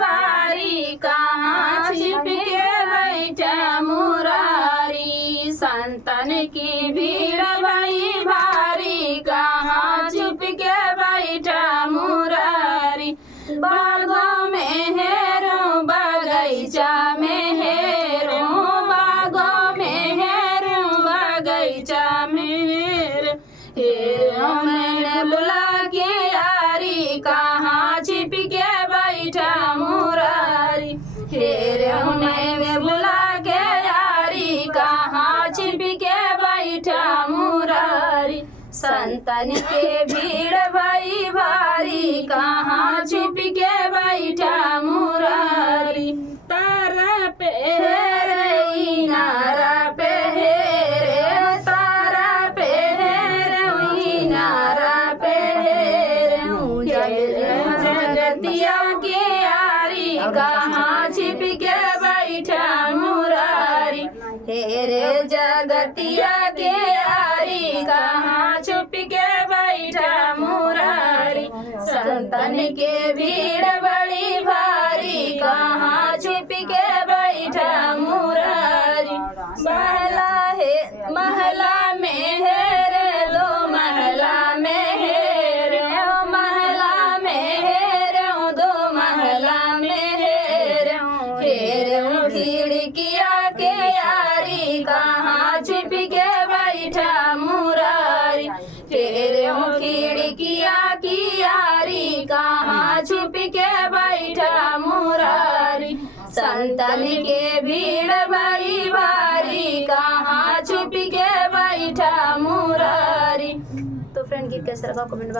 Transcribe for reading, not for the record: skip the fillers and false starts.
भारी कहाँ छिप के बैठा मुरारी। संतन की भीड़ भई भारी कहाँ छुप के बैठा मुरारी। बागों में हेरों बगीचा में हेरों, बागों में हेरों बगीचा में हेरों मैंने बुला के यारी कहाँ छिप के बैठा मुरारी। हेरों मैंने बुला के यारी कहाँ छिप के बैठा मुरारी। संतन के भीड़ भई भारी कहाँ छुप के बैठा मुरारी। तारा पे हेरे नारा पे हेरे, तारा पे हेरे नारा पे हेरे। जगतिया के यारी कहाँ छिप के बैठा मुरारी। हेरे जगतिया के यारी कहाँ छुप के बैठा मुरारी। संतन के भीड़ बड़ी भारी कहाँ छुप के बैठा मुरारी। महला में हेरे दो महला में हेरे, महला में हेरे दो महला में हेरे। हेरे खिड़किया के यारी कहाँ छिप के बैठा मुरारी। तेरे खिड़किया की यारी कहाँ छुप के बैठा मुरारी। संतन के भीड़ भरी भारी कहाँ छुप के बैठा मुरारी। तो फ्रेंड गीत कैसा लगा कमेंट